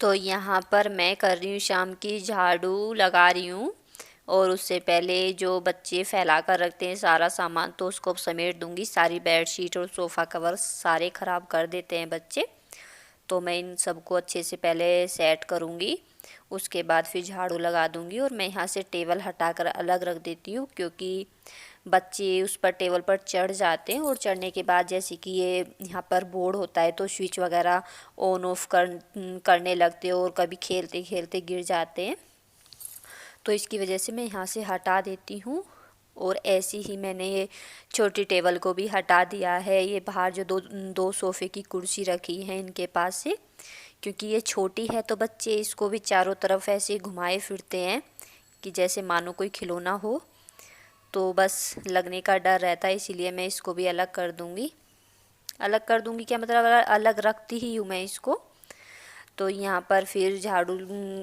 तो यहाँ पर मैं कर रही हूँ शाम की झाड़ू लगा रही हूँ। और उससे पहले जो बच्चे फैला कर रखते हैं सारा सामान, तो उसको समेट दूंगी। सारी बेडशीट और सोफ़ा कवर सारे ख़राब कर देते हैं बच्चे, तो मैं इन सबको अच्छे से पहले सेट करूँगी। उसके बाद फिर झाड़ू लगा दूँगी। और मैं यहाँ से टेबल हटा कर अलग रख देती हूँ, क्योंकि बच्चे उस पर टेबल पर चढ़ जाते हैं। और चढ़ने के बाद जैसे कि ये यहाँ पर बोर्ड होता है, तो स्विच वगैरह ऑन ऑफ करने लगते हैं और कभी खेलते खेलते गिर जाते हैं, तो इसकी वजह से मैं यहाँ से हटा देती हूँ। और ऐसे ही मैंने ये छोटी टेबल को भी हटा दिया है। ये बाहर जो दो दो सोफ़े की कुर्सी रखी है इनके पास से, क्योंकि ये छोटी है तो बच्चे इसको भी चारों तरफ ऐसे घुमाए फिरते हैं कि जैसे मानो कोई खिलौना हो, तो बस लगने का डर रहता है। इसीलिए मैं इसको भी अलग कर दूँगी। अलग कर दूँगी क्या मतलब, अलग रखती ही हूँ मैं इसको। तो यहाँ पर फिर झाड़ू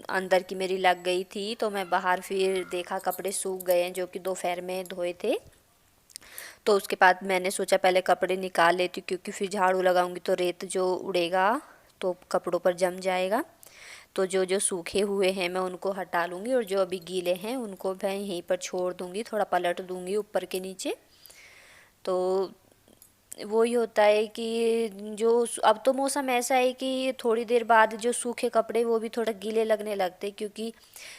अंदर की मेरी लग गई थी, तो मैं बाहर फिर देखा कपड़े सूख गए हैं जो कि दोपहर में धोए थे। तो उसके बाद मैंने सोचा पहले कपड़े निकाल लेती हूँ, क्योंकि फिर झाड़ू लगाऊंगी तो रेत जो उड़ेगा तो कपड़ों पर जम जाएगा। तो जो जो सूखे हुए हैं मैं उनको हटा लूँगी, और जो अभी गीले हैं उनको मैं यहीं पर छोड़ दूँगी, थोड़ा पलट दूँगी ऊपर के नीचे। तो वही होता है कि जो अब तो मौसम ऐसा है कि थोड़ी देर बाद जो सूखे कपड़े वो भी थोड़ा गीले लगने लगते, क्योंकि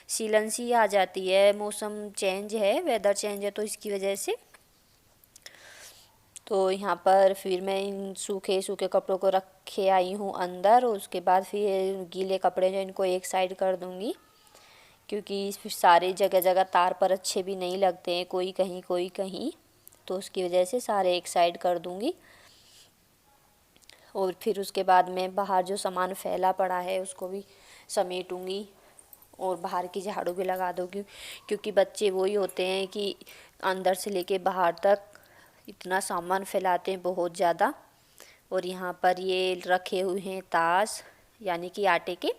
सीलन सी आ जाती है, मौसम चेंज है, वेदर चेंज है, तो इसकी वजह से। तो यहाँ पर फिर मैं इन सूखे सूखे कपड़ों को रखे आई हूँ अंदर। और उसके बाद फिर गीले कपड़े जो इनको एक साइड कर दूँगी, क्योंकि फिर सारे जगह जगह तार पर अच्छे भी नहीं लगते हैं, कोई कहीं कोई कहीं, तो उसकी वजह से सारे एक साइड कर दूँगी। और फिर उसके बाद में बाहर जो सामान फैला पड़ा है उसको भी समेटूँगी, और बाहर की झाड़ू भी लगा दूँगी, क्योंकि बच्चे वही होते हैं कि अंदर से लेके बाहर तक इतना सामान फैलाते हैं, बहुत ज़्यादा। और यहाँ पर ये रखे हुए हैं ताश, यानी कि आटे के।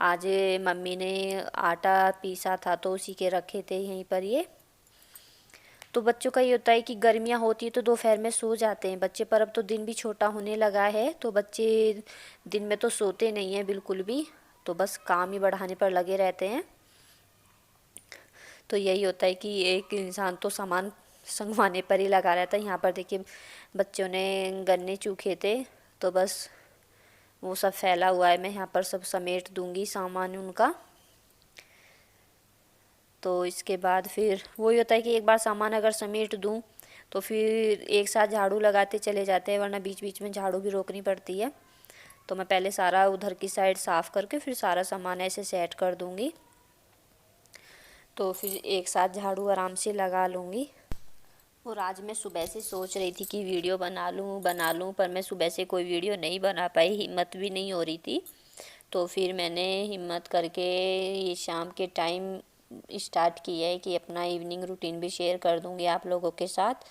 आज मम्मी ने आटा पीसा था तो उसी के रखे थे यहीं पर ये। तो बच्चों का ये होता है कि गर्मियाँ होती है तो दोपहर में सो जाते हैं बच्चे, पर अब तो दिन भी छोटा होने लगा है, तो बच्चे दिन में तो सोते नहीं हैं बिल्कुल भी, तो बस काम ही बढ़ाने पर लगे रहते हैं। तो यही होता है कि एक इंसान तो सामान संगवाने पर ही लगा रहता है। यहाँ पर देखिए बच्चों ने गन्ने चूखे थे, तो बस वो सब फैला हुआ है, मैं यहाँ पर सब समेट दूँगी सामान उनका। तो इसके बाद फिर वही होता है कि एक बार सामान अगर समेट दूँ तो फिर एक साथ झाड़ू लगाते चले जाते हैं, वरना बीच बीच में झाड़ू भी रोकनी पड़ती है। तो मैं पहले सारा उधर की साइड साफ़ करके फिर सारा सामान ऐसे सेट कर दूँगी, तो फिर एक साथ झाड़ू आराम से लगा लूँगी। और आज मैं सुबह से सोच रही थी कि वीडियो बना लूँ, पर मैं सुबह से कोई वीडियो नहीं बना पाई, हिम्मत भी नहीं हो रही थी। तो फिर मैंने हिम्मत करके ये शाम के टाइम स्टार्ट किया है कि अपना इवनिंग रूटीन भी शेयर कर दूँगी आप लोगों के साथ।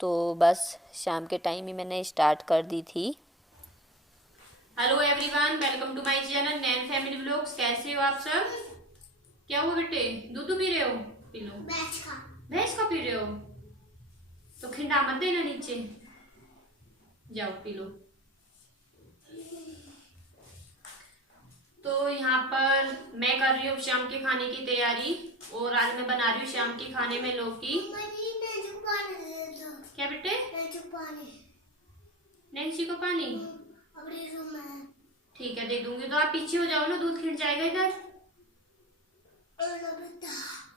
तो बस शाम के टाइम ही मैंने स्टार्ट कर दी थी। Hello everyone, welcome to my channel Nain family vlogs. कैसे हो आप सब? क्या हुआ बेटे, दूध पी रहे हो? P low. भैंस का पी रहे हो तो खिंडा मत देना नीचे, जाओ पी लो। तो यहाँ पर मैं कर रही हूँ शाम के खाने की तैयारी, और आज मैं बना रही हूँ शाम के खाने में लौकी। क्या बेटे? नैन्सी को पानी? ठीक है, दे दूंगी। तो आप पीछे हो जाओ ना, दूध खिंड जाएगा इधर।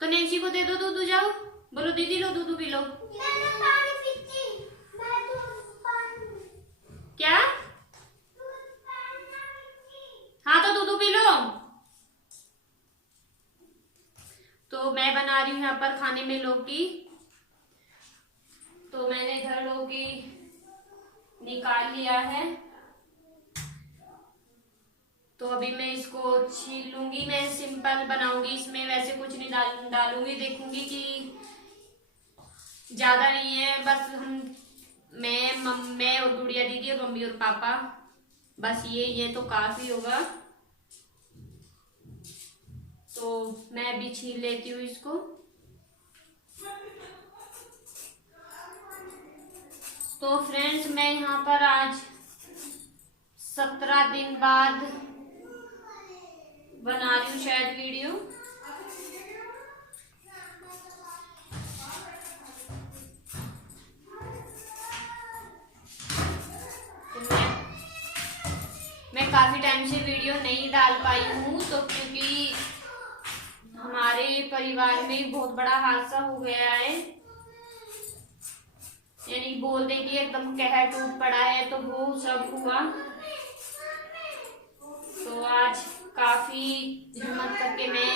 तो नैन्सी को दे दो दूध, जाओ। बोलो दीदी लो दूध पी लो। क्या? हाँ तो दूध पी लो। तो मैं बना रही हूँ यहाँ पर खाने में लौकी। तो मैंने इधर लौकी निकाल लिया है, तो अभी मैं इसको छील लूंगी। मैं सिंपल बनाऊंगी, इसमें वैसे कुछ नहीं डालूंगी। देखूंगी कि ज्यादा नहीं है, बस मैं और गुड़िया दीदी और मम्मी और पापा, बस ये तो काफी होगा। तो मैं अभी छील लेती हूँ इसको। तो फ्रेंड्स, मैं यहाँ पर आज 17 दिन बाद बना रही हूँ शायद वीडियो। तो मैं काफी टाइम से वीडियो नहीं डाल पाई हूँ, तो क्योंकि हमारे परिवार में बहुत बड़ा हादसा हो गया है, यानी बोल दे कि एकदम कहर टूट पड़ा है, तो वो सब हुआ। तो आज काफी हिम्मत करके मैं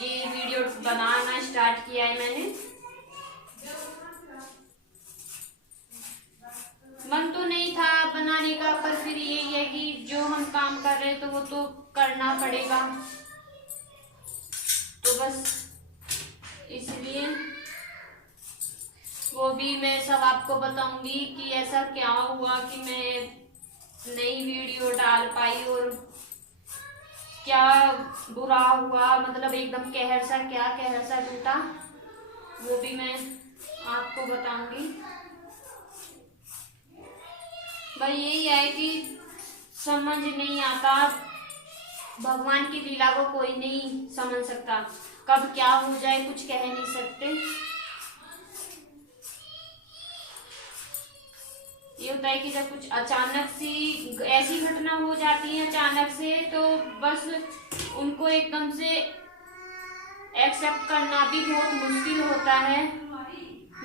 ये वीडियो बनाना स्टार्ट किया है। मैंने मन तो नहीं था बनाने का, पर फिर यही है कि जो हम काम कर रहे हैं तो वो तो करना पड़ेगा, तो बस इसलिए वो भी मैं सब आपको बताऊंगी कि ऐसा क्या हुआ कि मैं नई वीडियो डाल पाई और क्या बुरा हुआ, मतलब एकदम कहर सा टूटा, वो भी मैं आपको बताऊंगी। भाई यही है कि समझ नहीं आता, भगवान की लीला को कोई नहीं समझ सकता, कब क्या हो जाए कुछ कह नहीं सकते। ये होता है कि जब कुछ अचानक सी ऐसी घटना हो जाती है अचानक से, तो बस उनको एकदम से एक्सेप्ट करना भी बहुत मुश्किल होता है।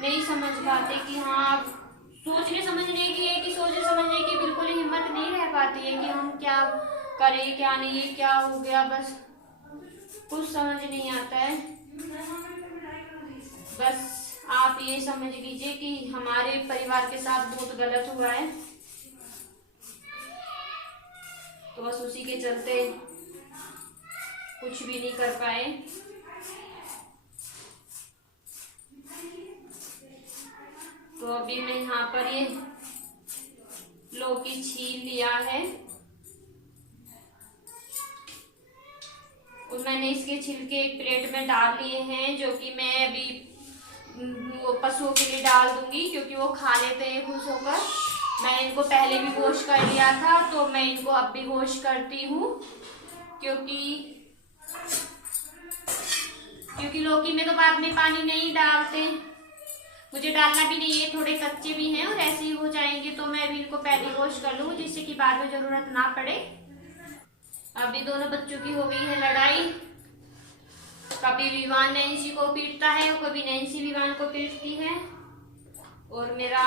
नहीं समझ पाते कि हाँ, सोचने समझने की है कि सोचने समझने की बिल्कुल ही हिम्मत नहीं रह पाती है कि हम क्या करें क्या नहीं, क्या हो गया, बस कुछ समझ नहीं आता है। बस आप ये समझ लीजिए कि हमारे परिवार के साथ बहुत गलत हुआ है, तो बस उसी के चलते कुछ भी नहीं कर पाए। तो अभी मैं यहाँ पर ये लौकी छील लिया है और मैंने इसके छिलके एक प्लेट में डाल लिए हैं, जो कि मैं अभी वो पशुओं के लिए डाल दूंगी, क्योंकि वो खा लेते हैं खुश होकर। मैंने इनको पहले भी वॉश कर लिया था, तो मैं इनको अब भी वॉश करती हूँ, क्योंकि लौकी में तो बाद में पानी नहीं डालते, मुझे डालना भी नहीं है, थोड़े कच्चे भी हैं और ऐसे ही हो जाएंगे, तो मैं अभी इनको पहले वॉश कर लूँ जिससे कि बाद में जरूरत ना पड़े। अभी दोनों बच्चों की हो गई है लड़ाई, कभी विवान नैन्सी को पीटता है और कभी नैन्सी विवान को पीटती है, और मेरा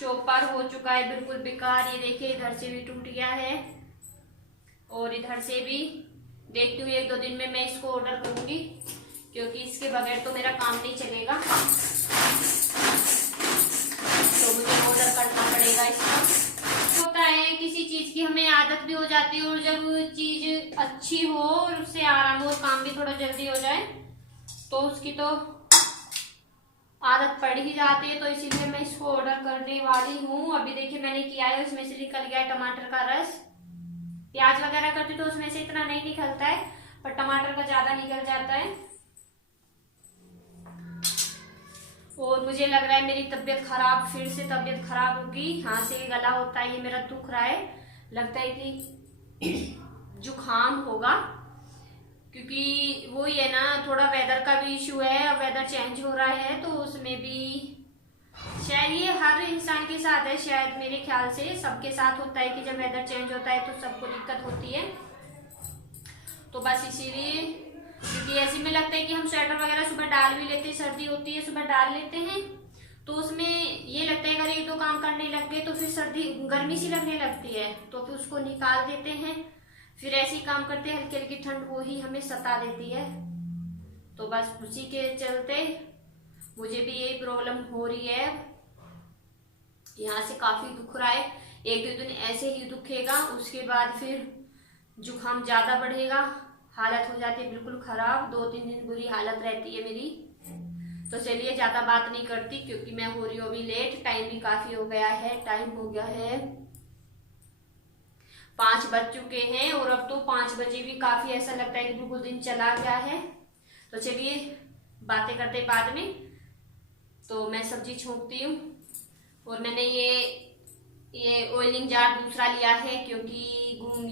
चॉपर हो चुका है बिल्कुल बेकार। ये देखिए इधर से भी टूट गया है और इधर से भी। देखती हूँ 1-2 दिन में मैं इसको ऑर्डर करूंगी, क्योंकि इसके बगैर तो मेरा काम नहीं चलेगा, तो मुझे ऑर्डर करना पड़ेगा इसका। होता है किसी चीज की हमें आदत भी हो जाती है, और जब चीज अच्छी हो और उससे आराम हो और काम भी थोड़ा जल्दी हो जाए, तो उसकी तो आदत पड़ ही जाती है। तो इसीलिए मैं इसको ऑर्डर करने वाली हूँ। अभी देखिए मैंने किया है, उसमें से निकल गया है टमाटर का रस। प्याज वगैरह करती तो उसमें से इतना नहीं निकलता है, पर टमाटर का ज्यादा निकल जाता है। और मुझे लग रहा है मेरी तबीयत खराब, फिर से तबीयत खराब होगी, हाँ से गला होता है, ये मेरा दुख रहा है, लगता है कि जुकाम होगा, क्योंकि वो ये ना थोड़ा वेदर का भी इशू है, अब वेदर चेंज हो रहा है, तो उसमें भी शायद ये हर इंसान के साथ है, शायद मेरे ख्याल से सबके साथ होता है कि जब वेदर चेंज होता है तो सबको दिक्कत होती है। तो बस इसीलिए, क्योंकि ऐसे में लगता है कि हम स्वेटर वगैरह सुबह डाल भी लेते हैं, सर्दी होती है सुबह डाल लेते हैं, तो उसमें ये लगता है अगर 1-2 काम करने लग गए तो फिर सर्दी गर्मी सी लगने लगती है, तो फिर उसको निकाल देते हैं, फिर ऐसे ही काम करते हैं, हल्की हल्की ठंड वो ही हमें सता देती है। तो बस उसी के चलते मुझे भी यही प्रॉब्लम हो रही है, यहाँ से काफी दुख रहा है। 1-2 दिन ऐसे ही दुखेगा, उसके बाद फिर जुकाम ज्यादा बढ़ेगा, हालत हो जाती है बिल्कुल खराब, 2-3 दिन बुरी हालत रहती है मेरी। तो चलिए ज्यादा बात नहीं करती, क्योंकि मैं हो रही हूँ अभी लेट, टाइम भी काफी हो गया है, टाइम हो गया है 5 बज चुके हैं, और अब तो 5 बजे भी काफी ऐसा लगता है कि बिल्कुल दिन चला गया है। तो चलिए बातें करते बाद में। तो मैं सब्जी छोंकती हूँ, और मैंने ये ये ऑयलिंग जार दूसरा लिया है क्योंकि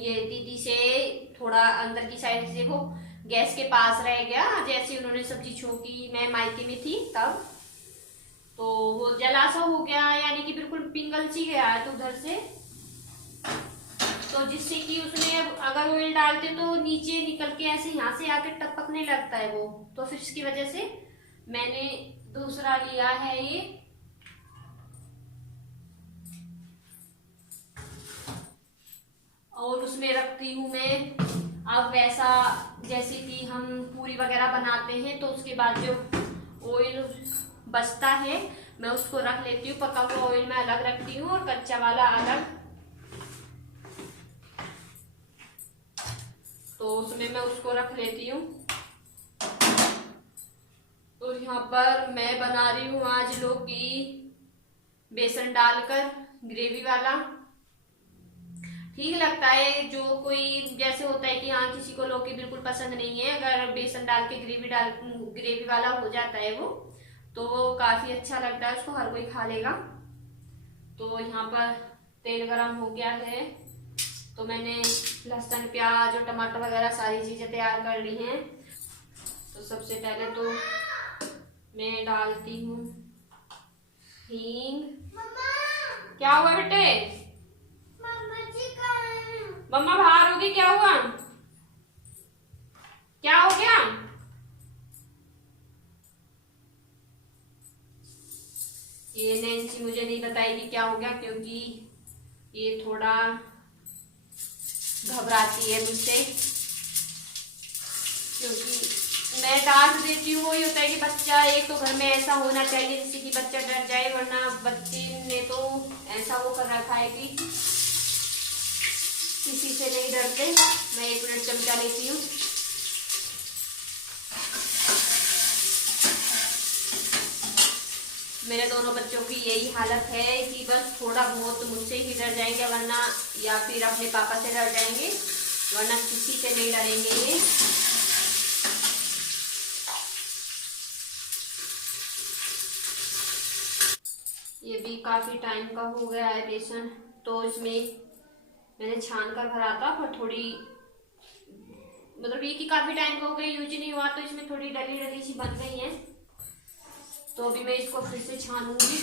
ये दीदी से थोड़ा अंदर की साइड से वो गैस के पास रह गया। जैसे उन्होंने सब्जी छोंकी, मैं मायके में थी तब, तो वो जलासा हो गया, यानी कि बिल्कुल पिंगल सी गया है तो उधर से, तो जिससे कि उसमें अगर ऑयल डालते तो नीचे निकल के ऐसे यहाँ से आके टपकने लगता है वो, तो फिर इसकी वजह से मैंने दूसरा लिया है ये। और उसमें रखती हूँ मैं अब वैसा जैसे कि हम पूरी वगैरह बनाते हैं तो उसके बाद जो ऑयल बचता है मैं उसको रख लेती हूँ। पका हुआ ऑयल मैं अलग रखती हूँ और कच्चा वाला अलग, तो उसमें मैं उसको रख लेती हूँ। तो यहाँ पर मैं बना रही हूँ आज लौकी बेसन डालकर ग्रेवी वाला। ठीक लगता है, जो कोई जैसे होता है कि हाँ किसी को लौकी बिल्कुल पसंद नहीं है, अगर बेसन डाल के ग्रेवी वाला हो जाता है वो, तो वो काफी अच्छा लगता है, उसको हर कोई खा लेगा। तो यहाँ पर तेल गरम हो गया है, तो मैंने लहसुन प्याज और टमाटर वगैरह सारी चीजें तैयार कर ली हैं। तो सबसे पहले तो मैं डालती हूँ हींग। क्या हुआ बेटे? मम्मा बाहर होगी, क्या हुआ? क्या हो गया? ये नैन्सी मुझे नहीं बताएगी क्या हो गया, क्योंकि ये थोड़ा घबराती है मुझसे, क्योंकि मैं डांट देती हूँ। वही होता है कि बच्चा एक तो घर में ऐसा होना चाहिए जिससे कि बच्चा डर जाए, वरना बच्चे ने तो ऐसा वो कर रखा है कि किसी से नहीं डरते। मैं 1 मिनट चमचा लेती हूँ। मेरे दोनों बच्चों की यही हालत है कि बस थोड़ा बहुत मुझसे ही डर जाएंगे, वरना या फिर अपने पापा से डर जाएंगे, वरना किसी से नहीं डरेंगे ये भी काफी टाइम का हो गया है बेसन, तो इसमें मैंने छान कर भरा था, पर थोड़ी मतलब ये कि काफी टाइम का हो गया, यूज नहीं हुआ, तो इसमें थोड़ी डली डली सी बन गई है। तो अभी मैं इसको फिर से छानूंगी।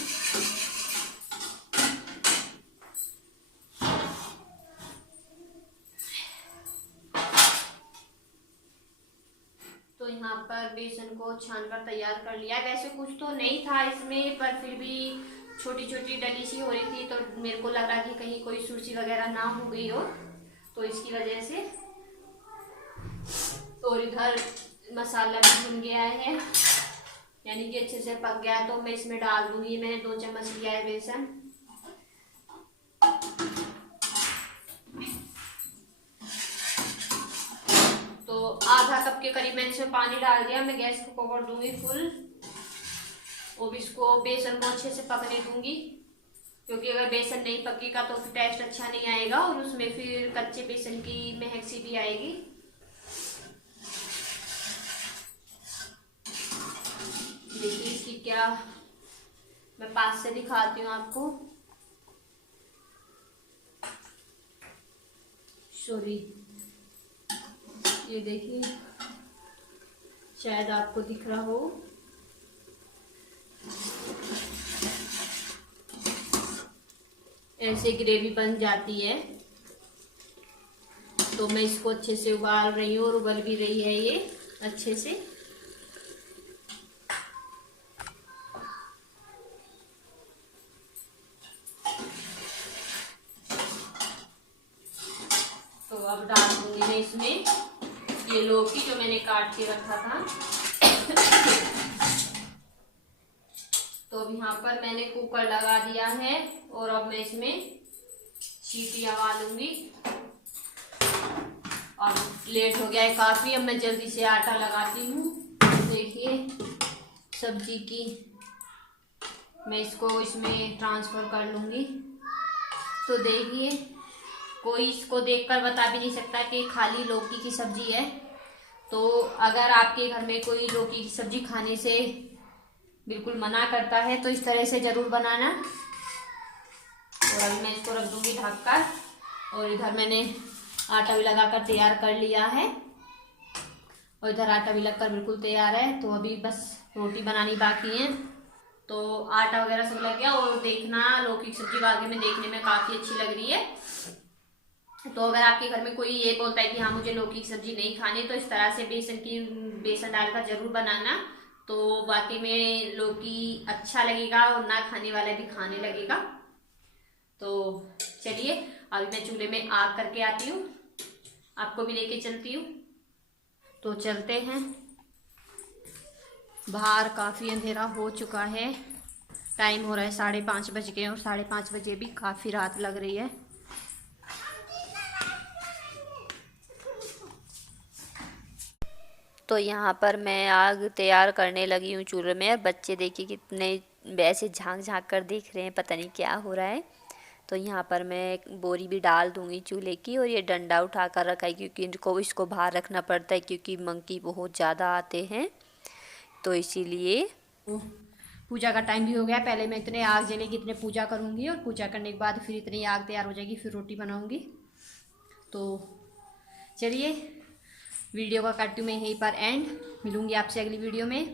तो यहाँ पर बेसन को छान कर तैयार कर लिया। वैसे कुछ तो नहीं था इसमें, पर फिर भी छोटी छोटी डली सी हो रही थी, तो मेरे को लगा कि कहीं कोई सुर्सी वगैरह ना हो गई हो, तो इसकी वजह से। तो इधर मसाला भी भुन गया है, यानी कि अच्छे से पक गया, तो मैं इसमें डाल दूंगी। मैंने 2 चम्मच लिया है बेसन। तो आधा कप के करीब मैंने इसमें पानी डाल दिया। मैं गैस को कवर दूंगी फुल, और इसको बेसन को अच्छे से पकने दूंगी, क्योंकि अगर बेसन नहीं पकेगा तो फिर टेस्ट अच्छा नहीं आएगा, और उसमें फिर कच्चे बेसन की महक सी भी आएगी। देखिए इसकी क्या, मैं पास से दिखाती हूँ आपको। सॉरी, ये देखिए, शायद आपको दिख रहा हो। ऐसे ग्रेवी बन जाती है। तो मैं इसको अच्छे से उबाल रही हूँ, और उबल भी रही है ये अच्छे से। तो अब डाल दूंगी मैं इसमें ये लौकी जो मैंने काट के रखा था। तो अब यहाँ पर मैंने कुकर लगा दिया है, और अब मैं इसमें सीटी लगा लूंगी। अब लेट हो गया है काफी, अब मैं जल्दी से आटा लगाती हूँ। देखिए सब्जी की मैं इसको इसमें ट्रांसफर कर लूंगी। तो देखिए, कोई इसको देखकर बता भी नहीं सकता कि खाली लौकी की सब्जी है। तो अगर आपके घर में कोई लौकी की सब्जी खाने से बिल्कुल मना करता है, तो इस तरह से जरूर बनाना। और अभी मैं इसको रख दूंगी ढक कर। और इधर मैंने आटा भी लगाकर तैयार कर लिया है, और इधर आटा भी लगकर बिल्कुल तैयार है। तो अभी बस रोटी बनानी बाकी है। तो आटा वगैरह सब लग गया। और देखना, लौकी की सब्जी वाकई में देखने में काफ़ी अच्छी लग रही है। तो अगर आपके घर में कोई ये बोलता है कि हाँ मुझे लौकी की सब्जी नहीं खानी, तो इस तरह से बेसन डालकर जरूर बनाना। तो वाकई में लौकी अच्छा लगेगा और ना खाने वाला भी खाने लगेगा। तो चलिए अभी मैं चूल्हे में आग करके आती हूँ, आपको भी लेके चलती हूँ। तो चलते हैं। बाहर काफ़ी अंधेरा हो चुका है, टाइम हो रहा है 5:30 बज गए, और 5:30 बजे भी काफ़ी रात लग रही है। तो यहाँ पर मैं आग तैयार करने लगी हूँ चूल्हे में। बच्चे देखिए कितने वैसे झांक झांक कर देख रहे हैं, पता नहीं क्या हो रहा है। तो यहाँ पर मैं एक बोरी भी डाल दूँगी चूल्हे की, और ये डंडा उठा कर रखा है क्योंकि इसको बाहर रखना पड़ता है क्योंकि मंकी बहुत ज़्यादा आते हैं, तो इसीलिए। पूजा का टाइम भी हो गया। पहले मैं इतने आग जलेगी इतने पूजा करूँगी, और पूजा करने के बाद फिर इतनी आग तैयार हो जाएगी, फिर रोटी बनाऊँगी। तो चलिए वीडियो का करती हूँ मैं यहीं पर एंड। मिलूँगी आपसे अगली वीडियो में,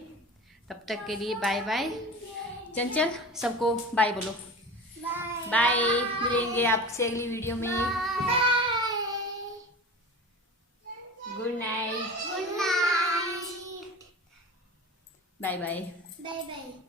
तब तक के लिए बाय बाय। चंचल सबको बाय बोलो। बाय, मिलेंगे आपसे अगली वीडियो में। Good night. Bye bye. Bye bye.